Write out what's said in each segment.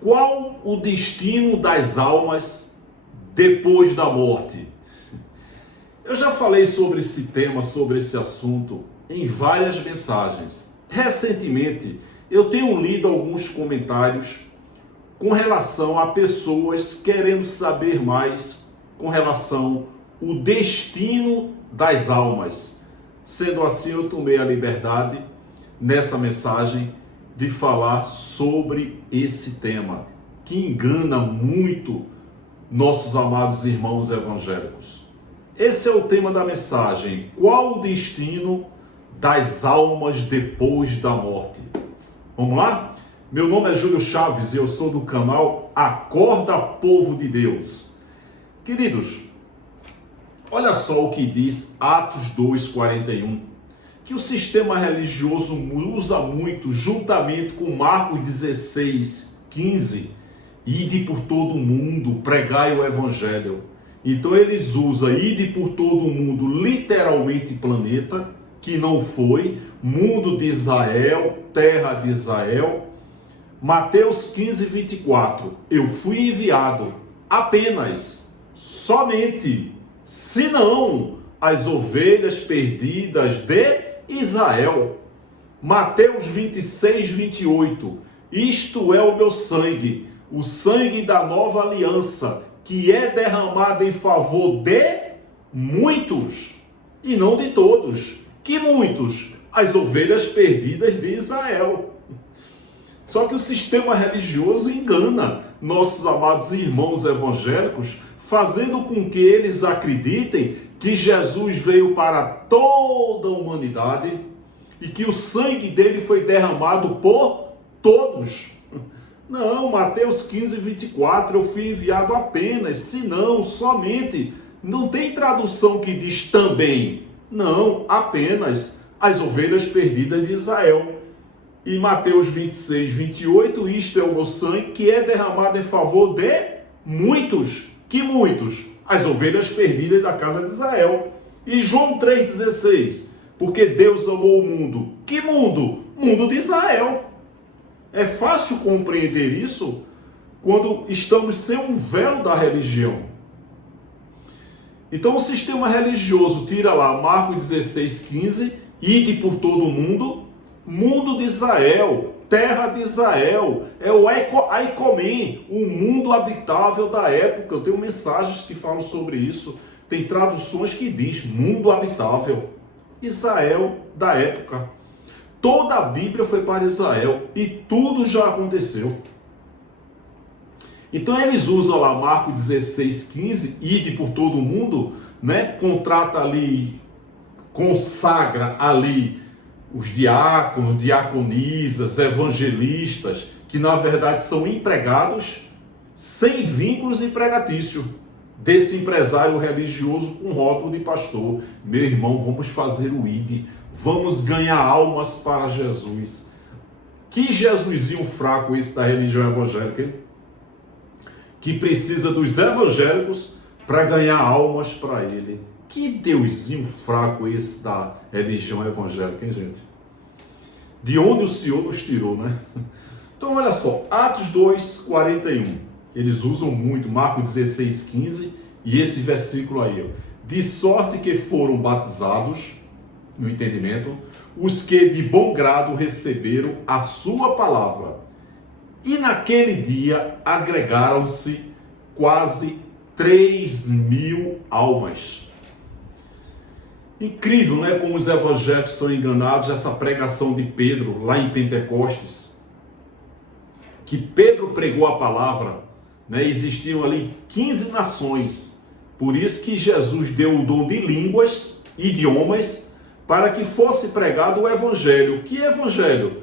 Qual o destino das almas depois da morte? Eu já falei sobre esse tema, sobre esse assunto, em várias mensagens. Recentemente, eu tenho lido alguns comentários com relação a pessoas querendo saber mais com relação ao destino das almas. Sendo assim, eu tomei a liberdade, nessa mensagem, de falar sobre esse tema, que engana muito nossos amados irmãos evangélicos. Esse é o tema da mensagem. Qual o destino das almas depois da morte? Vamos lá? Meu nome é Júlio Chaves e eu sou do canal Acorda Povo de Deus. Queridos, olha só o que diz Atos 2:41, que o sistema religioso usa muito, juntamente com Marcos 16:15, ide por todo o mundo, pregai o evangelho. Então eles usam ide por todo o mundo, literalmente planeta, que não foi, mundo de Israel, terra de Israel. Mateus 15:24, eu fui enviado apenas, somente, senão as ovelhas perdidas de Israel. Mateus 26:28, isto é o meu sangue, o sangue da nova aliança, que é derramado em favor de muitos, e não de todos. Que muitos? As ovelhas perdidas de Israel. Só que o sistema religioso engana nossos amados irmãos evangélicos, fazendo com que eles acreditem que Jesus veio para toda a humanidade e que o sangue dele foi derramado por todos. Não, Mateus 15:24, eu fui enviado apenas, senão, somente. Não tem tradução que diz também. Não, apenas as ovelhas perdidas de Israel. E Mateus 26:28, isto é o meu sangue que é derramado em favor de muitos. Que muitos? As ovelhas perdidas da casa de Israel. E João 3:16, porque Deus amou o mundo. Que mundo? Mundo de Israel. É fácil compreender isso quando estamos sem um véu da religião. Então o sistema religioso tira lá Marcos 16:15, ide por todo o mundo, mundo de Israel, terra de Israel, é o Aicomém, o mundo habitável da época. Eu tenho mensagens que falam sobre isso, tem traduções que diz mundo habitável, Israel da época. Toda a Bíblia foi para Israel e tudo já aconteceu. Então eles usam lá Marcos 16:15, ide por todo o mundo, né? Contrata ali, consagra ali os diáconos, diaconisas, evangelistas, que na verdade são empregados sem vínculos empregatícios desse empresário religioso com rótulo de pastor. Meu irmão, vamos fazer o ID, vamos ganhar almas para Jesus. Que Jesusinho fraco esse da religião evangélica, hein? Que precisa dos evangélicos para ganhar almas para ele. Que Deusinho fraco esse da religião evangélica, hein, gente? De onde o Senhor nos tirou, né? Então, olha só, Atos 2:41. Eles usam muito Marcos 16:15 e esse versículo aí, ó. De sorte que foram batizados, no entendimento, os que de bom grado receberam a sua palavra. E naquele dia agregaram-se quase 3.000 almas. Incrível, né? Como os evangélicos são enganados. Essa pregação de Pedro lá em Pentecostes, que Pedro pregou a palavra, né? Existiam ali 15 nações. Por isso que Jesus deu o dom de línguas, idiomas, para que fosse pregado o evangelho. Que evangelho?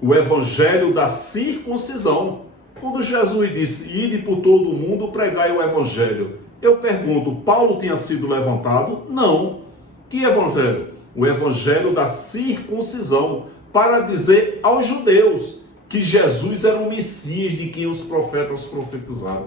O evangelho da circuncisão. Quando Jesus disse, ide por todo o mundo, pregai o evangelho. Eu pergunto, Paulo tinha sido levantado? Não. Que evangelho? O evangelho da circuncisão, para dizer aos judeus que Jesus era o Messias de quem os profetas profetizaram.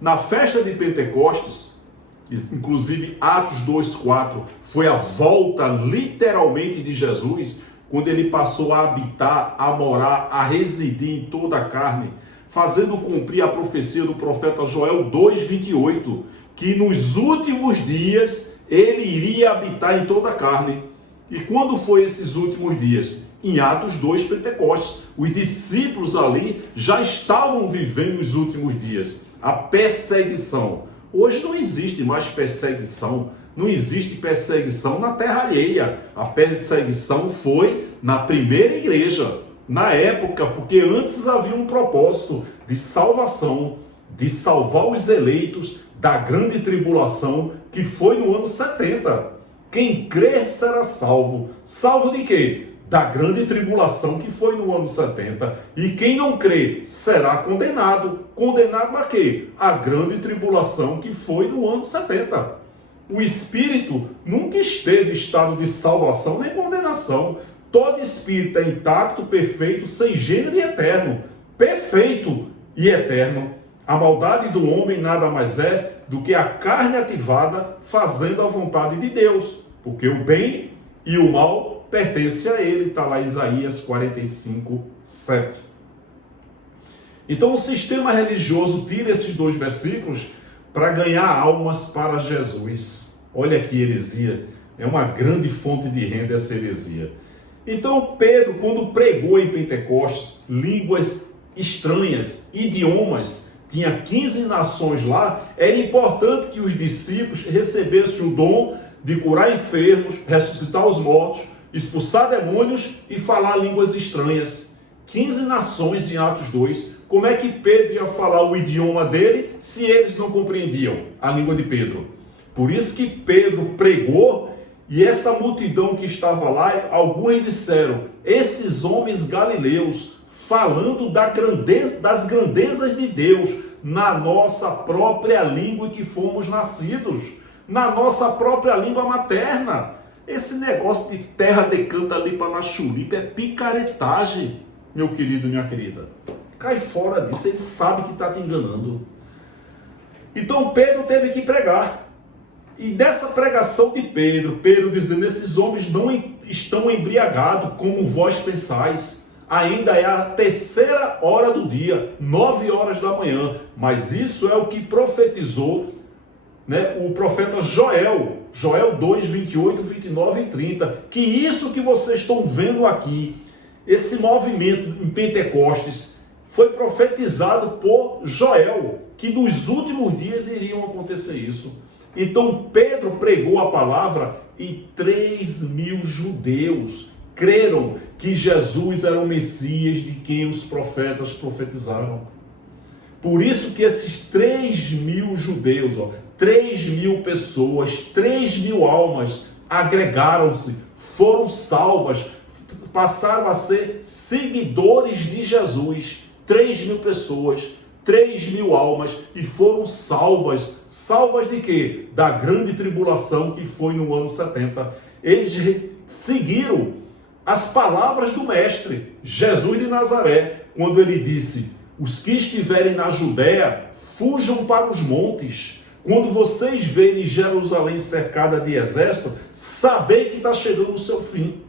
Na festa de Pentecostes, inclusive Atos 2:4, foi a volta literalmente de Jesus, quando ele passou a habitar, a morar, a residir em toda a carne. fazendo cumprir a profecia do profeta Joel 2:28, que nos últimos dias ele iria habitar em toda a carne. E quando foi esses últimos dias? Em Atos 2, Pentecostes. Os discípulos ali já estavam vivendo os últimos dias. A perseguição. Hoje não existe mais perseguição. Não existe perseguição na terra alheia. A perseguição foi na primeira igreja, na época, porque antes havia um propósito de salvação, de salvar os eleitos da grande tribulação, que foi no ano 70. Quem crer será salvo. Salvo de quê? Da grande tribulação que foi no ano 70. E quem não crer será condenado. Condenado a quê? A grande tribulação que foi no ano 70. O espírito nunca esteve em estado de salvação nem condenação. Todo espírito é intacto, perfeito, sem gênero e eterno. Perfeito e eterno. A maldade do homem nada mais é do que a carne ativada fazendo a vontade de Deus. Porque o bem e o mal pertencem a ele. Está lá Isaías 45:7. Então o sistema religioso tira esses dois versículos para ganhar almas para Jesus. Olha que heresia. É uma grande fonte de renda essa heresia. Então Pedro, quando pregou em Pentecostes, línguas estranhas, idiomas, tinha 15 nações lá, era importante que os discípulos recebessem o dom de curar enfermos, ressuscitar os mortos, expulsar demônios e falar línguas estranhas. 15 nações em Atos 2. Como é que Pedro ia falar o idioma dele se eles não compreendiam a língua de Pedro? Por isso que Pedro pregou, e essa multidão que estava lá, alguns disseram, esses homens galileus falando das grandezas de Deus na nossa própria língua em que fomos nascidos, na nossa própria língua materna. Esse negócio de terra decanta ali para na chulipa é picaretagem, meu querido e minha querida. Cai fora disso, ele sabe que está te enganando. Então Pedro teve que pregar. E dessa pregação de Pedro dizendo, esses homens não estão embriagados como vós pensais. Ainda é a 3ª hora do dia, 9 horas da manhã. Mas isso é o que profetizou, né, o profeta Joel 2:28, 29 e 30. Que isso que vocês estão vendo aqui, esse movimento em Pentecostes, foi profetizado por Joel, que nos últimos dias iriam acontecer isso. Então Pedro pregou a palavra e 3.000 judeus creram que Jesus era o Messias de quem os profetas profetizaram. Por isso que esses 3.000 judeus, 3.000 pessoas, 3.000 almas agregaram-se, foram salvas, passaram a ser seguidores de Jesus. 3.000 pessoas, 3.000 almas, e foram salvas. Salvas de quê? Da grande tribulação que foi no ano 70. Eles seguiram as palavras do Mestre, Jesus de Nazaré, quando ele disse, os que estiverem na Judéia, fujam para os montes. Quando vocês verem Jerusalém cercada de exército, sabei que está chegando o seu fim.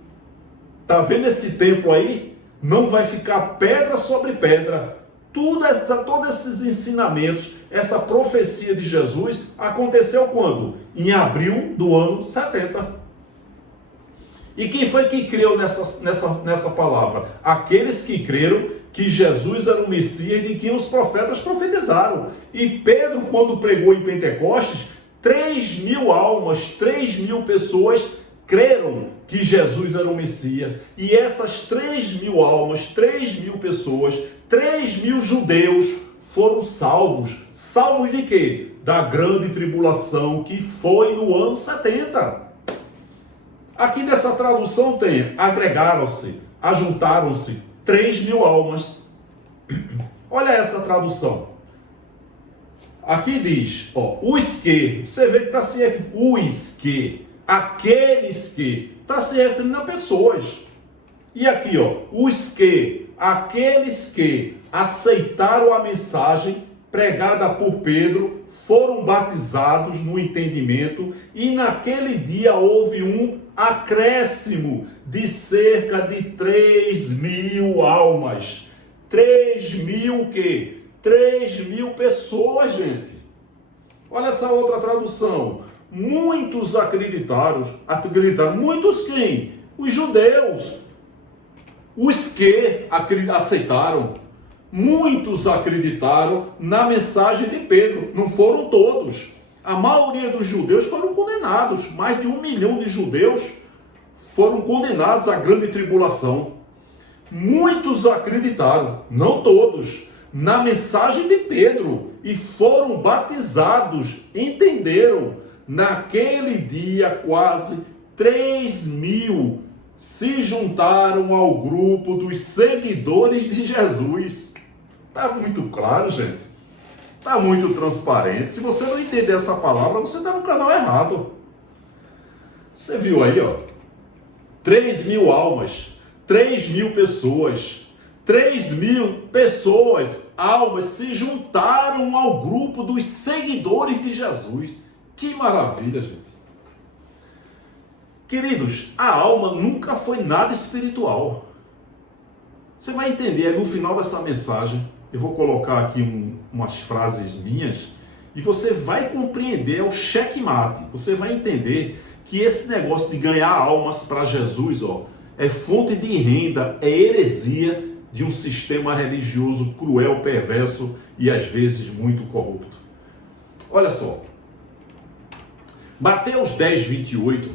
Está vendo esse templo aí? Não vai ficar pedra sobre pedra. Todos esses ensinamentos, essa profecia de Jesus, aconteceu quando? Em abril do ano 70. E quem foi que creu nessa palavra? Aqueles que creram que Jesus era o Messias de quem os profetas profetizaram. E Pedro, quando pregou em Pentecostes, 3.000 almas, 3.000 pessoas creram que Jesus era o Messias. E essas 3.000 almas, 3.000 pessoas, 3.000 judeus foram salvos. Salvos de quê? Da grande tribulação que foi no ano 70. Aqui nessa tradução tem, agregaram-se, ajuntaram-se 3.000 almas. Olha essa tradução. Aqui diz, os que, você vê que está se referindo, os que, aqueles que, está se referindo a pessoas. E aqui, os que, aqueles que aceitaram a mensagem pregada por Pedro, foram batizados no entendimento, e naquele dia houve um acréscimo de cerca de 3.000 almas. 3.000 o quê? 3.000 pessoas, gente. Olha essa outra tradução. Muitos acreditaram. Muitos quem? Os judeus. Os que aceitaram. Muitos acreditaram na mensagem de Pedro. Não foram todos. A maioria dos judeus foram condenados. Mais de 1 milhão de judeus foram condenados à grande tribulação. Muitos acreditaram, não todos, na mensagem de Pedro e foram batizados. Entenderam? Naquele dia, quase 3.000 se juntaram ao grupo dos seguidores de Jesus. Está muito claro, gente. Está muito transparente. Se você não entender essa palavra, você está no canal errado. Você viu aí, ó. 3.000 almas, 3.000 pessoas, 3.000 pessoas, almas, se juntaram ao grupo dos seguidores de Jesus. Que maravilha, gente. Queridos, a alma nunca foi nada espiritual. Você vai entender no final dessa mensagem. Eu vou colocar aqui umas frases minhas e você vai compreender o checkmate. Você vai entender que esse negócio de ganhar almas para Jesus, ó, é fonte de renda, é heresia de um sistema religioso cruel, perverso e às vezes muito corrupto. Olha só. Mateus 10, 28.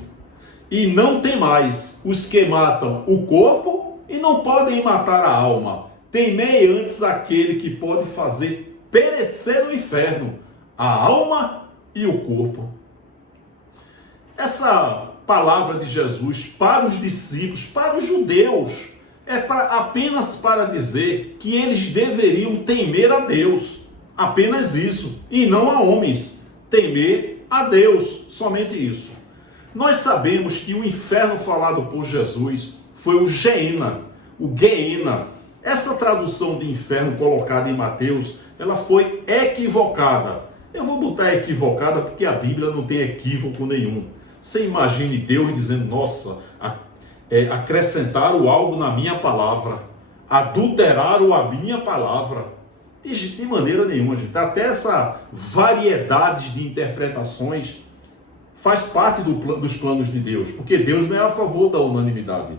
E não tem mais os que matam o corpo e não podem matar a alma. Temei antes aquele que pode fazer perecer no inferno a alma e o corpo. Essa palavra de Jesus para os discípulos, para os judeus, apenas para dizer que eles deveriam temer a Deus. Apenas isso. E não a homens. Temer a Deus. Somente isso. Nós sabemos que o inferno falado por Jesus foi o Geena. O Geena. Essa tradução de inferno colocada em Mateus, ela foi equivocada. Eu vou botar equivocada porque a Bíblia não tem equívoco nenhum. Você imagine Deus dizendo, nossa, acrescentaram algo na minha palavra, adulteraram a minha palavra. De maneira nenhuma, gente. Até essa variedade de interpretações faz parte dos planos de Deus, porque Deus não é a favor da unanimidade.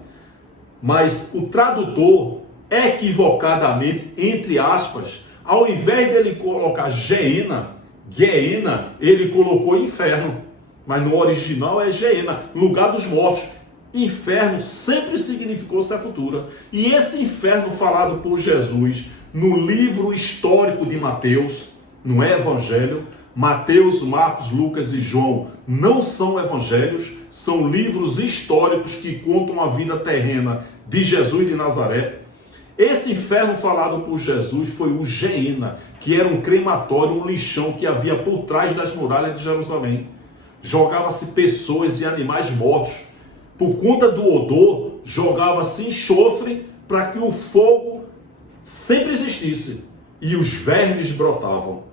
Mas o tradutor, equivocadamente, entre aspas, ao invés dele colocar Geena, ele colocou inferno. Mas no original é Geena, lugar dos mortos. Inferno sempre significou sepultura. E esse inferno falado por Jesus no livro histórico de Mateus, não é evangelho. Mateus, Marcos, Lucas e João não são evangelhos, são livros históricos que contam a vida terrena de Jesus de Nazaré. Esse inferno falado por Jesus foi o Geena, que era um crematório, um lixão que havia por trás das muralhas de Jerusalém. Jogava-se pessoas e animais mortos. Por conta do odor, jogava-se enxofre para que o fogo sempre existisse e os vermes brotavam.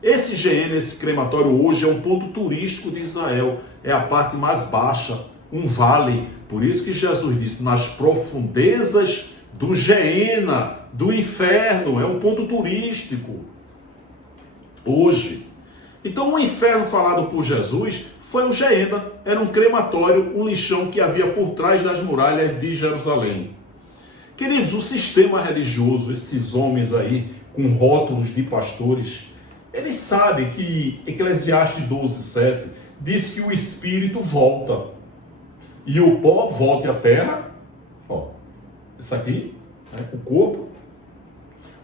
Esse Geena, esse crematório hoje é um ponto turístico de Israel, é a parte mais baixa, um vale. Por isso que Jesus disse, nas profundezas do Geena, do inferno, é um ponto turístico hoje. Então o inferno falado por Jesus foi o Geena, era um crematório, um lixão que havia por trás das muralhas de Jerusalém. Queridos, o sistema religioso, esses homens aí com rótulos de pastores, eles sabem que Eclesiastes 12:7 diz que o espírito volta e o pó volte à terra, ó, isso aqui, né, o corpo,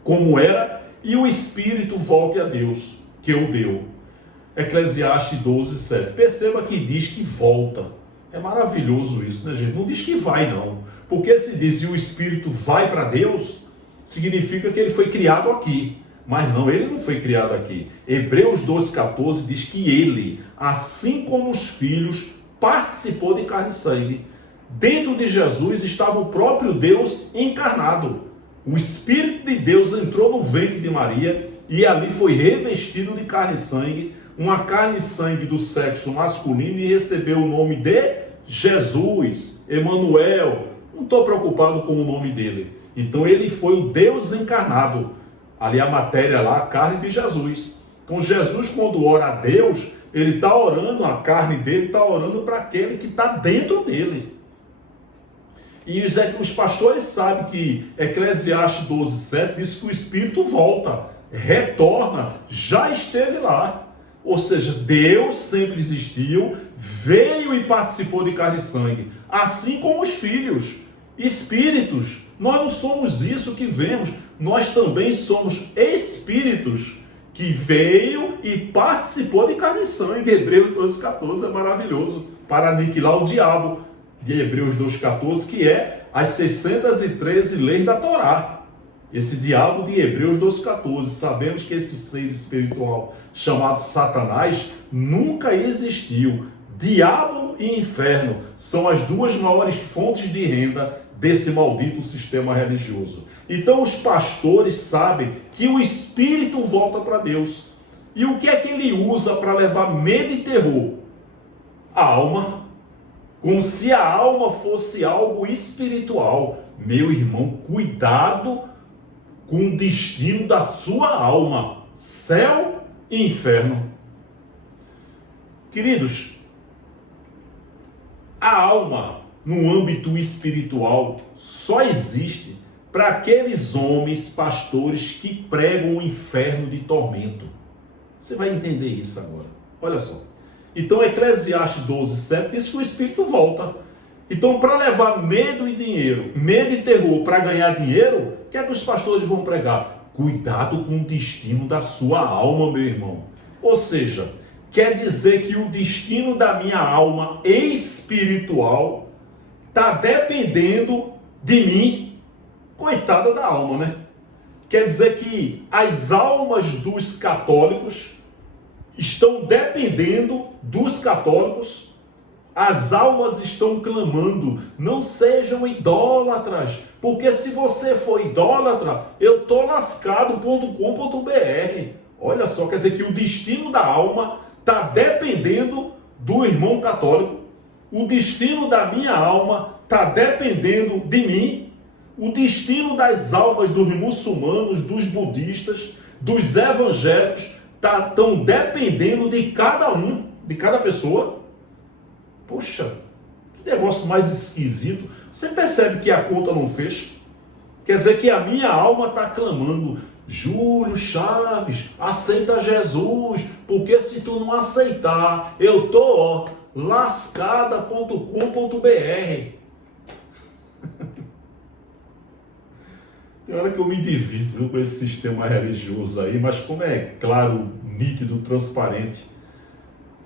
como era, e o espírito volte a Deus, que o deu. Eclesiastes 12:7. Perceba que diz que volta. É maravilhoso isso, né, gente? Não diz que vai, não. Porque se diz que o espírito vai para Deus, significa que ele foi criado aqui. Mas não, ele não foi criado aqui. Hebreus 12:14 diz que ele, assim como os filhos, participou de carne e sangue. Dentro de Jesus estava o próprio Deus encarnado. O Espírito de Deus entrou no ventre de Maria e ali foi revestido de carne e sangue, uma carne e sangue do sexo masculino, e recebeu o nome de Jesus, Emanuel. Não estou preocupado com o nome dele. Então ele foi o Deus encarnado. Ali a matéria lá, a carne de Jesus. Então Jesus, quando ora a Deus, ele está orando, a carne dele está orando para aquele que está dentro dele. E os pastores sabem que Eclesiastes 12:7 diz que o Espírito volta, retorna, já esteve lá. Ou seja, Deus sempre existiu, veio e participou de carne e sangue. Assim como os filhos, espíritos. Nós não somos isso que vemos, nós também somos espíritos que veio e participou de carne e sangue. Hebreus 12:14 é maravilhoso para aniquilar o diabo. De Hebreus 2:14, que é as 613 leis da Torá. Esse diabo de Hebreus 2:14, sabemos que esse ser espiritual chamado Satanás nunca existiu. Diabo e inferno são as duas maiores fontes de renda desse maldito sistema religioso. Então os pastores sabem que o espírito volta para Deus. E o que é que ele usa para levar medo e terror? A alma. Como se a alma fosse algo espiritual. Meu irmão, cuidado com o destino da sua alma. Céu e inferno. Queridos, a alma, no âmbito espiritual, só existe para aqueles homens pastores que pregam o inferno de tormento. Você vai entender isso agora. Olha só. Então, Eclesiastes 12:7 diz que o Espírito volta. Então, para levar medo e dinheiro, medo e terror para ganhar dinheiro, o que é que os pastores vão pregar? Cuidado com o destino da sua alma, meu irmão. Ou seja, quer dizer que o destino da minha alma espiritual está dependendo de mim. Coitada da alma, né? Quer dizer que as almas dos católicos estão dependendo dos católicos. As almas estão clamando, não sejam idólatras, porque se você for idólatra, eu tô lascado.com.br. Olha só, quer dizer que o destino da alma está dependendo do irmão católico, o destino da minha alma está dependendo de mim, o destino das almas dos muçulmanos, dos budistas, dos evangélicos, estão dependendo de cada um, de cada pessoa. Poxa, que negócio mais esquisito. Você percebe que a conta não fecha? Quer dizer que a minha alma está clamando: Júlio Chaves, aceita Jesus, porque se tu não aceitar, eu tô lascada.com.br. Tem hora que eu me divirto, viu, com esse sistema religioso aí, mas como é claro, nítido, transparente,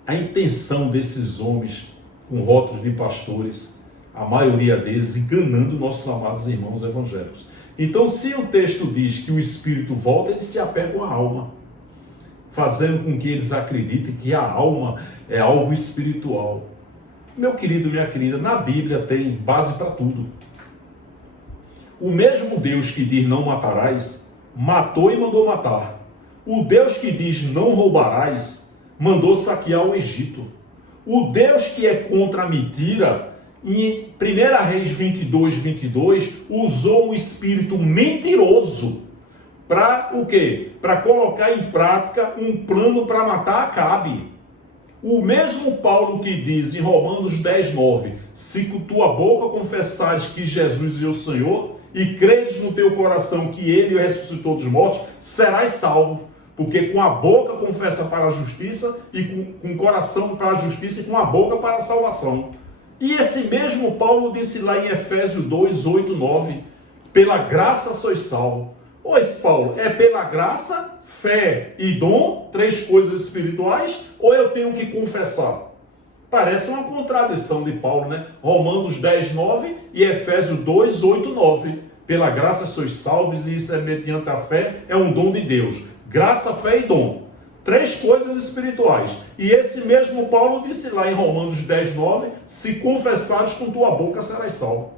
a intenção desses homens com rótulos de pastores, a maioria deles enganando nossos amados irmãos evangélicos. Então, se o texto diz que o Espírito volta, eles se apegam à alma, fazendo com que eles acreditem que a alma é algo espiritual. Meu querido, minha querida, na Bíblia tem base para tudo. O mesmo Deus que diz não matarás, matou e mandou matar. O Deus que diz não roubarás, mandou saquear o Egito. O Deus que é contra a mentira, em 1 Reis 22:22, usou um espírito mentiroso para o quê? Para colocar em prática um plano para matar Acabe. O mesmo Paulo que diz em Romanos 10:9, se com tua boca confessares que Jesus é o Senhor e creres no teu coração que ele o ressuscitou dos mortos, serás salvo. Porque com a boca confessa para a justiça, e com o coração para a justiça, e com a boca para a salvação. E esse mesmo Paulo disse lá em Efésios 2:8-9, pela graça sois salvos. Pois, Paulo, é pela graça, fé e dom, 3 coisas espirituais, ou eu tenho que confessar? Parece uma contradição de Paulo, né? Romanos 10:9 e Efésios 2:8-9. Pela graça sois salvos, e isso é mediante a fé, é um dom de Deus. Graça, fé e dom. 3 coisas espirituais. E esse mesmo Paulo disse lá em Romanos 10:9, se confessares com tua boca serás salvo.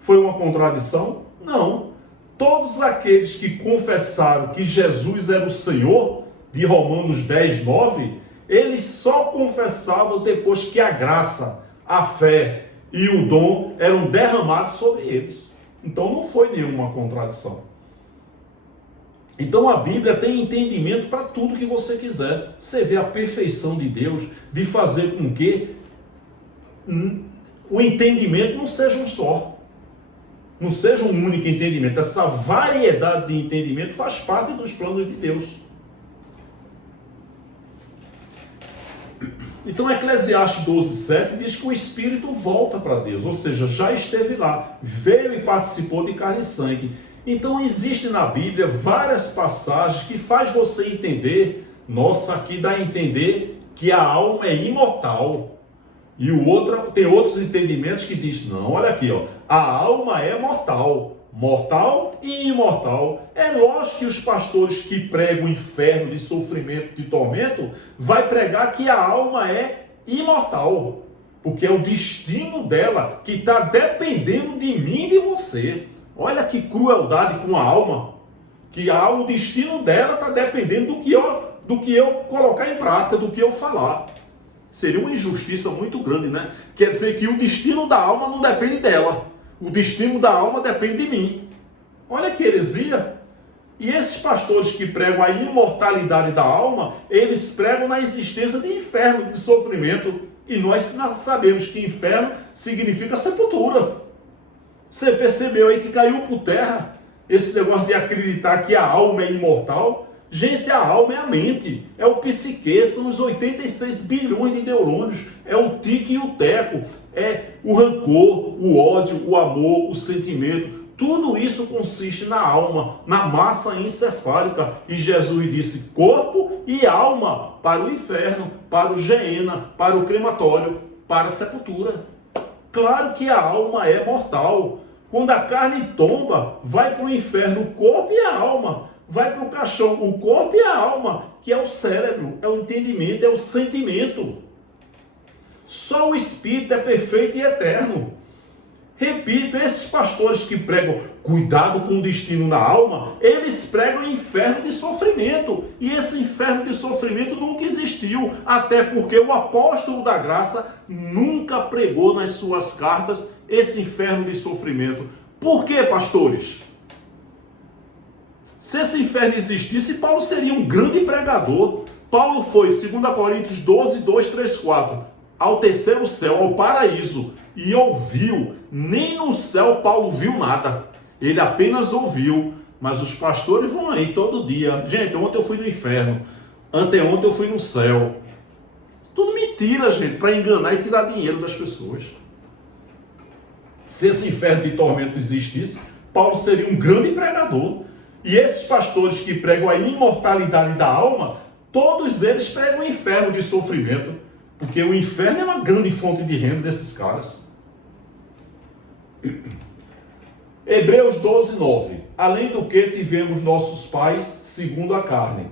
Foi uma contradição? Não. Todos aqueles que confessaram que Jesus era o Senhor, de Romanos 10:9, eles só confessavam depois que a graça, a fé e o dom eram derramados sobre eles. Então não foi nenhuma contradição. Então a Bíblia tem entendimento para tudo que você quiser. Você vê a perfeição de Deus de fazer com que o entendimento não seja um só. Não seja um único entendimento. Essa variedade de entendimento faz parte dos planos de Deus. Então Eclesiastes 12:7 diz que o Espírito volta para Deus, ou seja, já esteve lá, veio e participou de carne e sangue. Então existe na Bíblia várias passagens que faz você entender, nossa, aqui dá a entender que a alma é imortal. E tem outros entendimentos que diz, não, olha aqui, ó, a alma é mortal, mortal e imortal. É lógico que os pastores que pregam o inferno de sofrimento, de tormento, vai pregar que a alma é imortal, porque é o destino dela que está dependendo de mim e de você. Olha que crueldade com a alma, que o destino dela está dependendo do que eu colocar em prática, do que eu falar. Seria uma injustiça muito grande, né? Quer dizer que o destino da alma não depende dela. O destino da alma depende de mim. Olha que heresia. E esses pastores que pregam a imortalidade da alma, eles pregam na existência de inferno, de sofrimento. E nós sabemos que inferno significa sepultura. Você percebeu aí que caiu por terra esse negócio de acreditar que a alma é imortal? Gente, a alma é a mente, é o psique, são os 86 bilhões de neurônios, é o tique e o teco, é o rancor, o ódio, o amor, o sentimento. Tudo isso consiste na alma, na massa encefálica. E Jesus disse corpo e alma para o inferno, para o Geena, para o crematório, para a sepultura. Claro que a alma é mortal. Quando a carne tomba, vai para o inferno o corpo e a alma. Vai para o caixão o corpo e a alma, que é o cérebro, é o entendimento, é o sentimento. Só o Espírito é perfeito e eterno. Repito, esses pastores que pregam cuidado com o destino na alma, eles pregam inferno de sofrimento. E esse inferno de sofrimento nunca existiu, até porque o apóstolo da graça nunca pregou nas suas cartas esse inferno de sofrimento. Por quê, pastores? Se esse inferno existisse, Paulo seria um grande pregador. Paulo foi, 2 Coríntios 12, 2, 3, 4, ao terceiro céu, ao paraíso, e ouviu. Nem no céu Paulo viu nada. Ele apenas ouviu. Mas os pastores vão aí todo dia. Gente, ontem eu fui no inferno. Anteontem eu fui no céu. Tudo mentira, gente, para enganar e tirar dinheiro das pessoas. Se esse inferno de tormento existisse, Paulo seria um grande pregador. E esses pastores que pregam a imortalidade da alma, todos eles pregam o inferno de sofrimento, porque o inferno é uma grande fonte de renda desses caras. Hebreus 12, 9. Além do que tivemos nossos pais segundo a carne,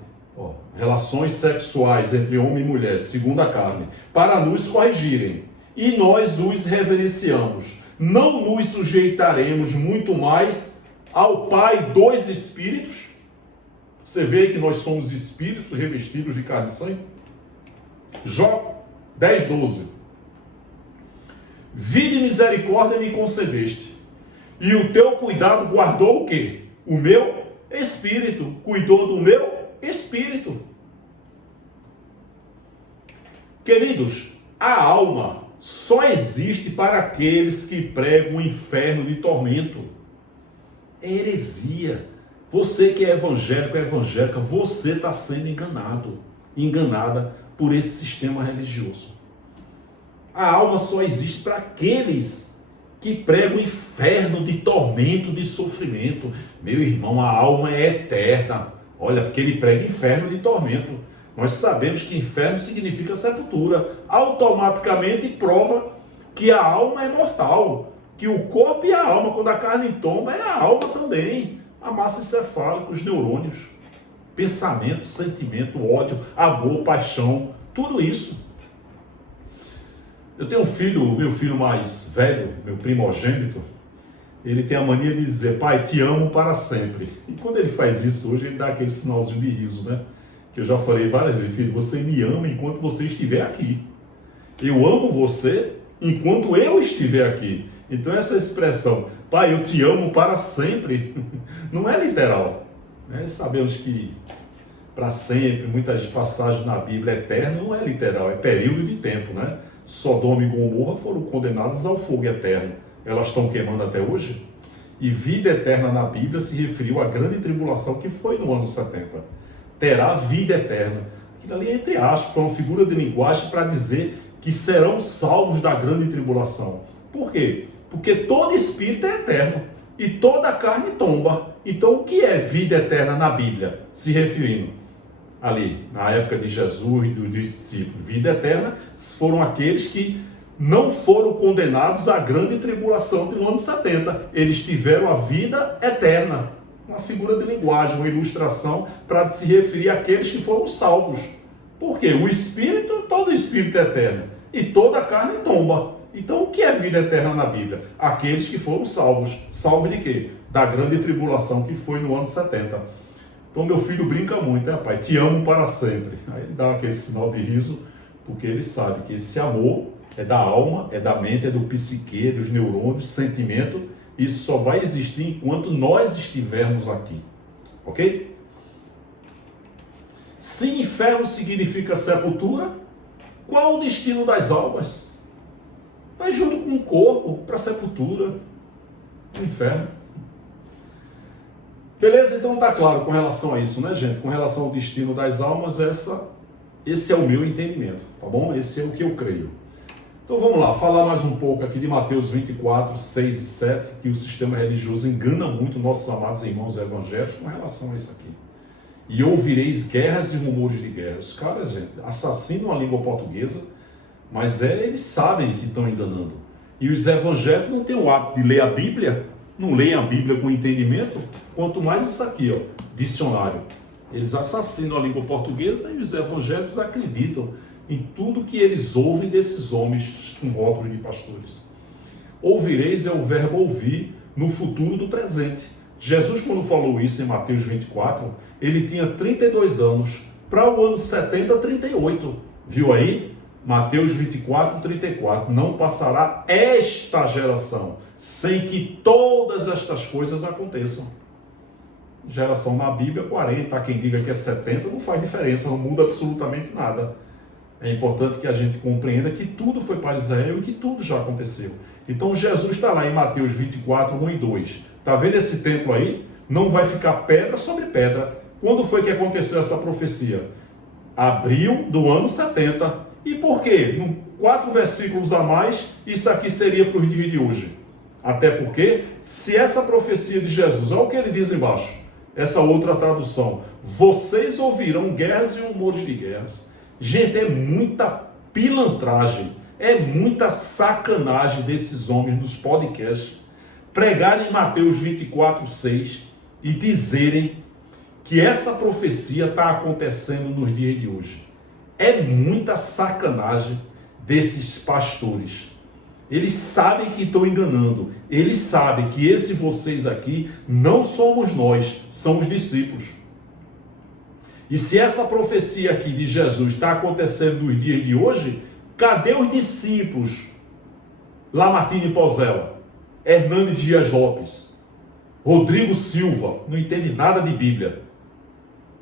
relações sexuais entre homem e mulher segundo a carne, para nos corrigirem, e nós os reverenciamos. Não nos sujeitaremos muito mais ao Pai dos Espíritos? Você vê que nós somos espíritos revestidos de carne e sangue? Jó 10, 12. Vide misericórdia me concedeste, e o teu cuidado guardou o quê? O meu espírito. Cuidou do meu espírito. Queridos, a alma só existe para aqueles que pregam o inferno de tormento. É heresia. Você que é evangélico, é evangélica, você está sendo enganada por esse sistema religioso. A alma só existe para aqueles que pregam o inferno de tormento, de sofrimento. Meu irmão, a alma é eterna. Olha, porque ele prega inferno de tormento. Nós sabemos que inferno significa sepultura. Automaticamente prova que a alma é mortal. Que o corpo e a alma, quando a carne tomba, é a alma também. A massa encefálica, os neurônios, pensamento, sentimento, ódio, amor, paixão, tudo isso. Eu tenho um filho, meu filho mais velho, meu primogênito, ele tem a mania de dizer, pai, te amo para sempre. E quando ele faz isso hoje, ele dá aquele sinalzinho de riso, né? Que eu já falei várias vezes, filho, você me ama enquanto você estiver aqui. Eu amo você enquanto eu estiver aqui. Então essa expressão, Pai, eu te amo para sempre, não é literal. Né? Sabemos que para sempre, muitas passagens na Bíblia, eterno não é literal, é período de tempo, né? Sodoma e Gomorra foram condenadas ao fogo eterno. Elas estão queimando até hoje. E vida eterna na Bíblia se referiu à grande tribulação que foi no ano 70. Terá vida eterna. Aquilo ali, entre aspas, foi uma figura de linguagem para dizer que serão salvos da grande tribulação. Por quê? Porque todo espírito é eterno e toda carne tomba. Então, o que é vida eterna na Bíblia? Se referindo ali, na época de Jesus e dos discípulos. Vida eterna foram aqueles que não foram condenados à grande tribulação do ano 70. Eles tiveram a vida eterna. Uma figura de linguagem, uma ilustração para se referir àqueles que foram salvos. Por quê? O espírito, todo espírito é eterno. E toda a carne tomba. Então, o que é vida eterna na Bíblia? Aqueles que foram salvos. Salvos de quê? Da grande tribulação que foi no ano 70. Então, meu filho brinca muito, né, pai? Te amo para sempre. Aí ele dá aquele sinal de riso, porque ele sabe que esse amor é da alma, é da mente, é do psique, é dos neurônios, sentimento. Isso só vai existir enquanto nós estivermos aqui. Ok? Se inferno significa sepultura, qual o destino das almas? Vai junto com o corpo para a sepultura, o inferno. Beleza? Então está claro com relação a isso, né, gente? Com relação ao destino das almas, esse é o meu entendimento, tá bom? Esse é o que eu creio. Então vamos lá, falar mais um pouco aqui de Mateus 24, 6 e 7, que o sistema religioso engana muito nossos amados irmãos evangélicos com relação a isso aqui. E ouvireis guerras e rumores de guerra. Os caras, gente, assassinam a língua portuguesa, mas eles sabem que estão enganando. E os evangélicos não têm o hábito de ler a Bíblia, não leem a Bíblia com entendimento, quanto mais isso aqui, ó, dicionário. Eles assassinam a língua portuguesa e os evangélicos acreditam em tudo que eles ouvem desses homens com rótulo de pastores. Ouvireis é o verbo ouvir no futuro do presente. Jesus, quando falou isso em Mateus 24, ele tinha 32 anos. Para o ano 70, 38. Viu aí? Mateus 24, 34. Não passará esta geração sem que todas estas coisas aconteçam. Geração na Bíblia, 40. Há quem diga que é 70, não faz diferença, não muda absolutamente nada. É importante que a gente compreenda que tudo foi para Israel e que tudo já aconteceu. Então Jesus está lá em Mateus 24, 1 e 2. Está vendo esse templo aí? Não vai ficar pedra sobre pedra. Quando foi que aconteceu essa profecia? Abril do ano 70. E por quê? 4 versículos a mais, isso aqui seria para os dias de hoje. Até porque, se essa profecia de Jesus, olha o que ele diz embaixo, essa outra tradução, vocês ouvirão guerras e rumores de guerras. Gente, é muita pilantragem, é muita sacanagem desses homens nos podcasts pregarem em Mateus 24, 6 e dizerem que essa profecia está acontecendo nos dias de hoje. É muita sacanagem desses pastores. Eles sabem que estão enganando. Eles sabem que esse vocês aqui não somos nós, são os discípulos. E se essa profecia aqui de Jesus está acontecendo nos dias de hoje, cadê os discípulos? Lamartine Pozella, Hernani Dias Lopes, Rodrigo Silva, não entende nada de Bíblia.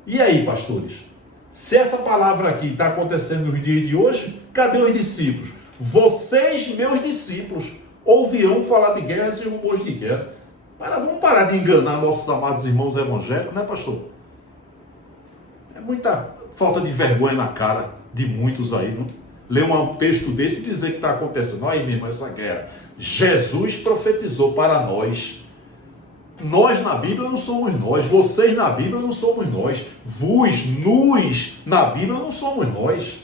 E aí, pastores? Se essa palavra aqui está acontecendo nos dias de hoje, cadê os discípulos? Vocês, meus discípulos, ouvirão falar de guerras e rumores de guerra. Vamos parar de enganar nossos amados irmãos evangélicos, né, pastor? É muita falta de vergonha na cara de muitos aí, viu? Ler um texto desse e dizer que está acontecendo. Olha aí, meu irmão, essa guerra. Jesus profetizou para nós. Nós na Bíblia não somos nós. Vocês na Bíblia não somos nós. Vos, nus, na Bíblia não somos nós.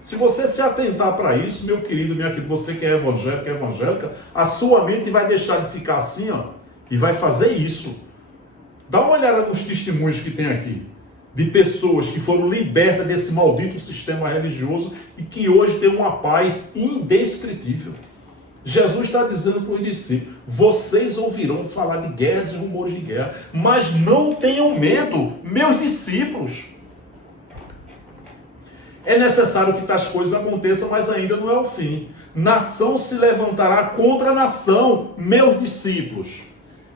Se você se atentar para isso, meu querido, minha querida, você que é evangélico, é evangélica, a sua mente vai deixar de ficar assim, ó, e vai fazer isso. Dá uma olhada nos testemunhos que tem aqui, de pessoas que foram libertas desse maldito sistema religioso e que hoje tem uma paz indescritível. Jesus está dizendo para os discípulos, vocês ouvirão falar de guerras e rumores de guerra, mas não tenham medo, meus discípulos. É necessário que tais coisas aconteçam, mas ainda não é o fim. Nação se levantará contra nação, meus discípulos.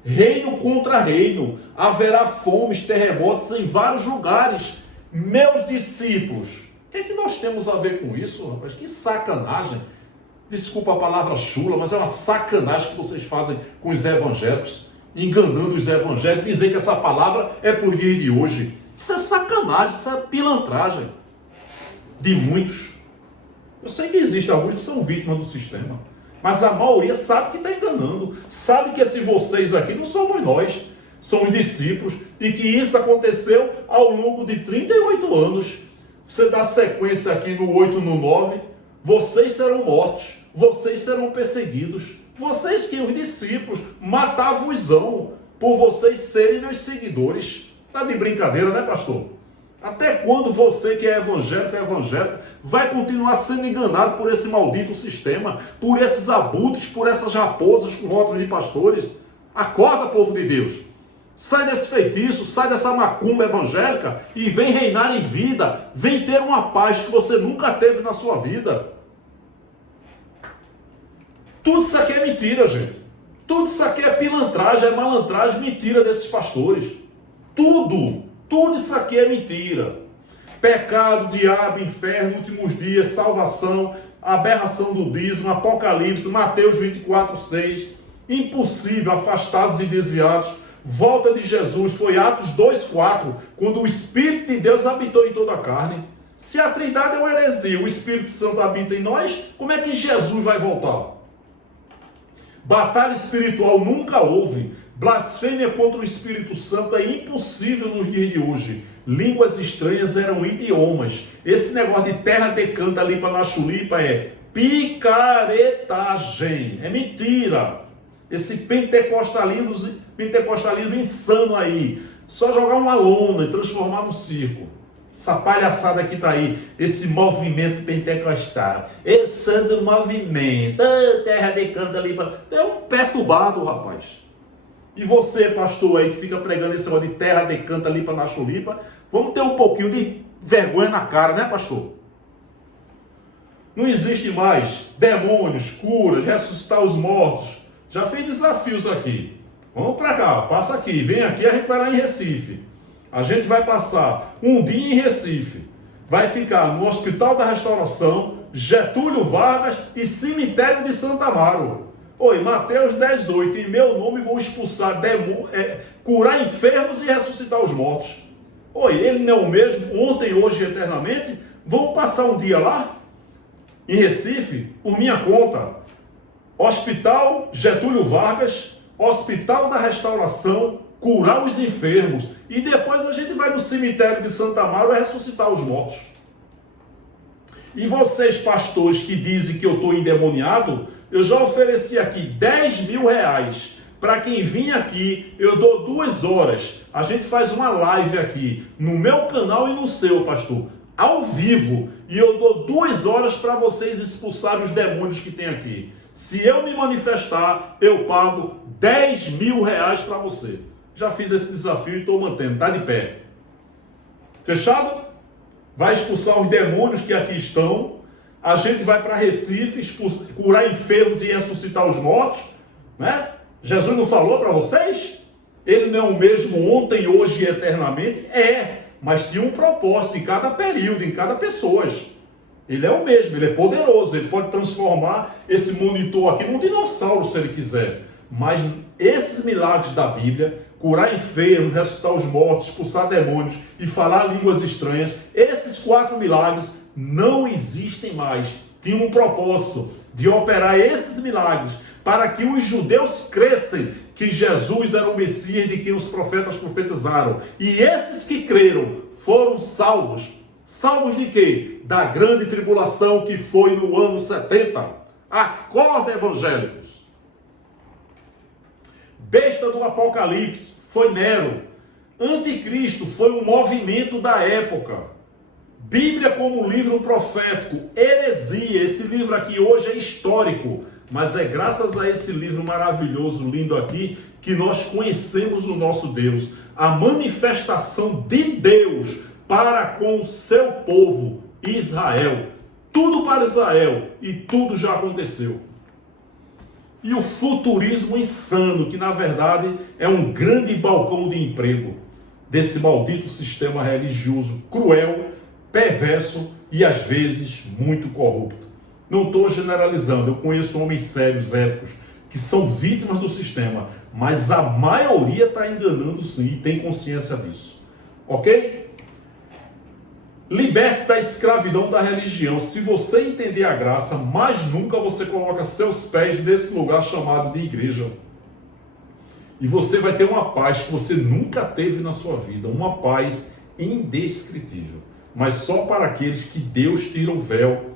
Reino contra reino. Haverá fomes, terremotos em vários lugares, meus discípulos. O que é que nós temos a ver com isso, rapaz? Que sacanagem. Desculpa a palavra chula, mas é uma sacanagem que vocês fazem com os evangélicos, enganando os evangélicos, dizer que essa palavra é por dia de hoje. Isso é sacanagem, isso é pilantragem de muitos. Eu sei que existem alguns que são vítimas do sistema, mas a maioria sabe que está enganando, sabe que esses vocês aqui não somos nós, são os discípulos, e que isso aconteceu ao longo de 38 anos. Você dá sequência aqui no 8, no 9, vocês serão mortos, vocês serão perseguidos, vocês que os discípulos matavam-vos por vocês serem meus seguidores. Tá de brincadeira, né, pastor? Até quando você que é evangélico, vai continuar sendo enganado por esse maldito sistema, por esses abutres, por essas raposas com rótulos de pastores? Acorda, povo de Deus. Sai desse feitiço, sai dessa macumba evangélica e vem reinar em vida, vem ter uma paz que você nunca teve na sua vida. Tudo isso aqui é mentira, gente. Tudo isso aqui é pilantragem, é malandragem, mentira desses pastores. Tudo isso aqui é mentira. Pecado, diabo, inferno, últimos dias, salvação, aberração do dízimo, Apocalipse, Mateus 24:6, impossível, afastados e desviados. Volta de Jesus, foi Atos 2:4, quando o Espírito de Deus habitou em toda a carne. Se a Trindade é uma heresia, o Espírito Santo habita em nós, como é que Jesus vai voltar? Batalha espiritual nunca houve. Blasfêmia contra o Espírito Santo é impossível nos dias de hoje. Línguas estranhas eram idiomas. Esse negócio de terra decanta ali para na chulipa é picaretagem. É mentira. Esse pentecostalismo insano aí. Só jogar uma lona e transformar num circo. Essa palhaçada que está aí, esse movimento pentecostal, esse santo movimento, terra decanta ali, é um perturbado, rapaz. E você, pastor aí, que fica pregando esse negócio de terra decanta ali para na chulipa, vamos ter um pouquinho de vergonha na cara, né, pastor? Não existe mais demônios, curas, ressuscitar os mortos. Já fiz desafios aqui. Vamos para cá, passa aqui, vem aqui, a gente vai lá em Recife. A gente vai passar um dia em Recife, vai ficar no Hospital da Restauração, Getúlio Vargas e Cemitério de Santa Amaro. Oi, Mateus 10:8, em meu nome vou expulsar demônios, curar enfermos e ressuscitar os mortos. Oi, ele não é o mesmo, ontem, hoje e eternamente? Vamos passar um dia lá, em Recife, por minha conta. Hospital Getúlio Vargas, Hospital da Restauração, curar os enfermos. E depois a gente vai no cemitério de Santa Amaro ressuscitar os mortos. E vocês, pastores, que dizem que eu estou endemoniado, eu já ofereci aqui 10 mil reais. Para quem vir aqui, eu dou 2 horas. A gente faz uma live aqui, no meu canal e no seu, pastor, ao vivo. E eu dou 2 horas para vocês expulsarem os demônios que tem aqui. Se eu me manifestar, eu pago 10 mil reais para você. Já fiz esse desafio e estou mantendo, está de pé. Fechado? Vai expulsar os demônios que aqui estão. A gente vai para Recife, curar enfermos e ressuscitar os mortos. Né? Jesus não falou para vocês? Ele não é o mesmo ontem, hoje e eternamente? É, mas tinha um propósito em cada período, em cada pessoa. Ele é o mesmo, ele é poderoso, ele pode transformar esse monitor aqui num dinossauro se ele quiser. Mas esses milagres da Bíblia, curar enfermos, ressuscitar os mortos, expulsar demônios e falar línguas estranhas, esses 4 milagres não existem mais. Tinha um propósito de operar esses milagres para que os judeus crescem que Jesus era o Messias de quem os profetas profetizaram. E esses que creram foram salvos. Salvos de quê? Da grande tribulação que foi no ano 70. Acorda, evangélicos. Besta do Apocalipse foi Nero. Anticristo foi um movimento da época. Bíblia como livro profético, heresia. Esse livro aqui hoje é histórico, mas é graças a esse livro maravilhoso, lindo aqui, que nós conhecemos o nosso Deus. A manifestação de Deus para com o seu povo Israel. Tudo para Israel e tudo já aconteceu. E o futurismo insano, que na verdade é um grande balcão de emprego desse maldito sistema religioso cruel, perverso e às vezes muito corrupto. Não estou generalizando, eu conheço homens sérios, éticos, que são vítimas do sistema, mas a maioria está enganando sim e tem consciência disso. Ok? Liberte-se da escravidão da religião. Se você entender a graça, mais nunca você coloca seus pés nesse lugar chamado de igreja. E você vai ter uma paz que você nunca teve na sua vida, uma paz indescritível, mas só para aqueles que Deus tira o véu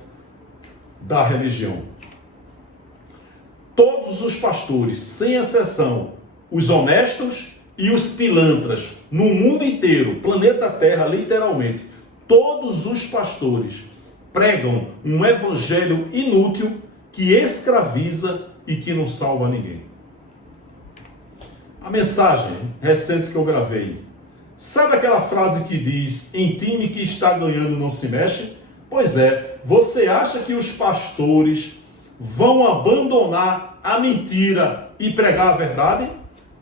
da religião. Todos os pastores, sem exceção, os honestos e os pilantras, no mundo inteiro, planeta Terra, literalmente, todos os pastores pregam um evangelho inútil que escraviza e que não salva ninguém. A mensagem recente que eu gravei, sabe aquela frase que diz: em time que está ganhando não se mexe? Pois é, você acha que os pastores vão abandonar a mentira e pregar a verdade?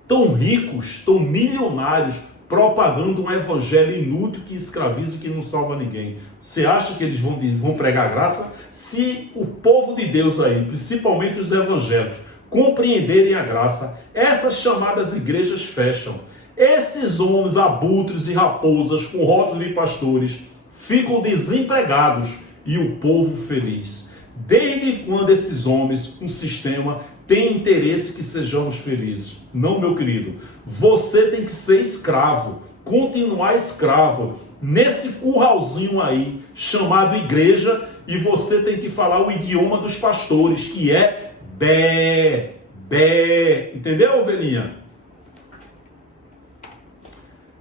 Tão ricos, tão milionários, propagando um evangelho inútil que escraviza e que não salva ninguém. Você acha que eles vão pregar graça? Se o povo de Deus aí, principalmente os evangélicos, compreenderem a graça, essas chamadas igrejas fecham. Esses homens abutres e raposas com rótulo de pastores ficam desempregados e o povo feliz. Desde quando esses homens, um sistema, tem interesse que sejamos felizes? Não, meu querido. Você tem que ser escravo, continuar escravo, nesse curralzinho aí, chamado igreja, e você tem que falar o idioma dos pastores, que é bé, bé. Entendeu, ovelhinha?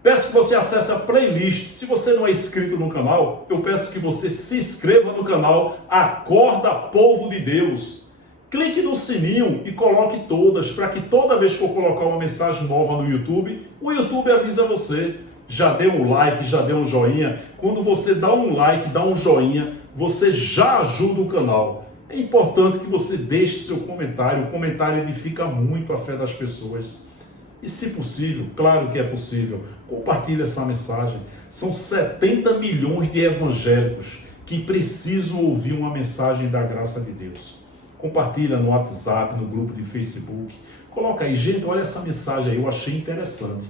Peço que você acesse a playlist. Se você não é inscrito no canal, eu peço que você se inscreva no canal Acorda Povo de Deus. Clique no sininho e coloque todas, para que toda vez que eu colocar uma mensagem nova no YouTube, o YouTube avisa você. Já deu um like, já deu um joinha. Quando você dá um like, dá um joinha, você já ajuda o canal. É importante que você deixe seu comentário. O comentário edifica muito a fé das pessoas. E se possível, claro que é possível, compartilhe essa mensagem. São 70 milhões de evangélicos que precisam ouvir uma mensagem da graça de Deus. Compartilha no WhatsApp, no grupo de Facebook. Coloca aí, gente, olha essa mensagem aí, eu achei interessante.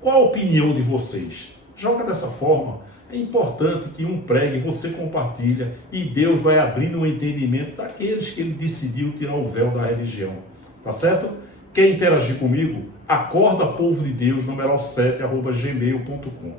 Qual a opinião de vocês? Joga dessa forma. É importante que um pregue, você compartilha, e Deus vai abrindo um entendimento daqueles que Ele decidiu tirar o véu da religião. Tá certo? Quer interagir comigo? Acorda Povo de Deus, numeral 7@gmail.com.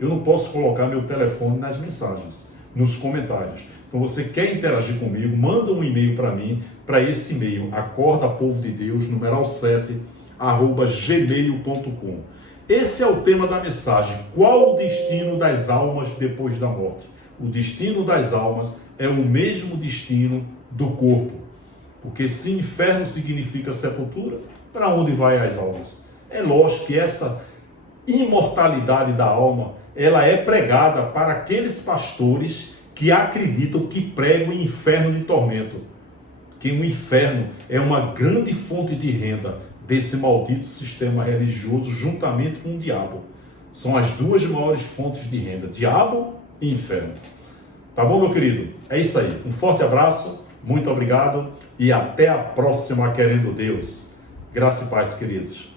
Eu não posso colocar meu telefone nas mensagens, nos comentários. Então você quer interagir comigo, manda um e-mail para mim, para esse e-mail, acorda Povo de Deus, numeral 7@gmail.com. Esse é o tema da mensagem. Qual o destino das almas depois da morte? O destino das almas é o mesmo destino do corpo. Porque se inferno significa sepultura, para onde vai as almas? É lógico que essa imortalidade da alma, ela é pregada para aqueles pastores que acreditam que pregam o inferno de tormento. Que o inferno é uma grande fonte de renda desse maldito sistema religioso juntamente com o diabo. São as duas maiores fontes de renda, diabo e inferno. Tá bom, meu querido? É isso aí. Um forte abraço, muito obrigado e até a próxima, querendo Deus. Graça e paz, queridos.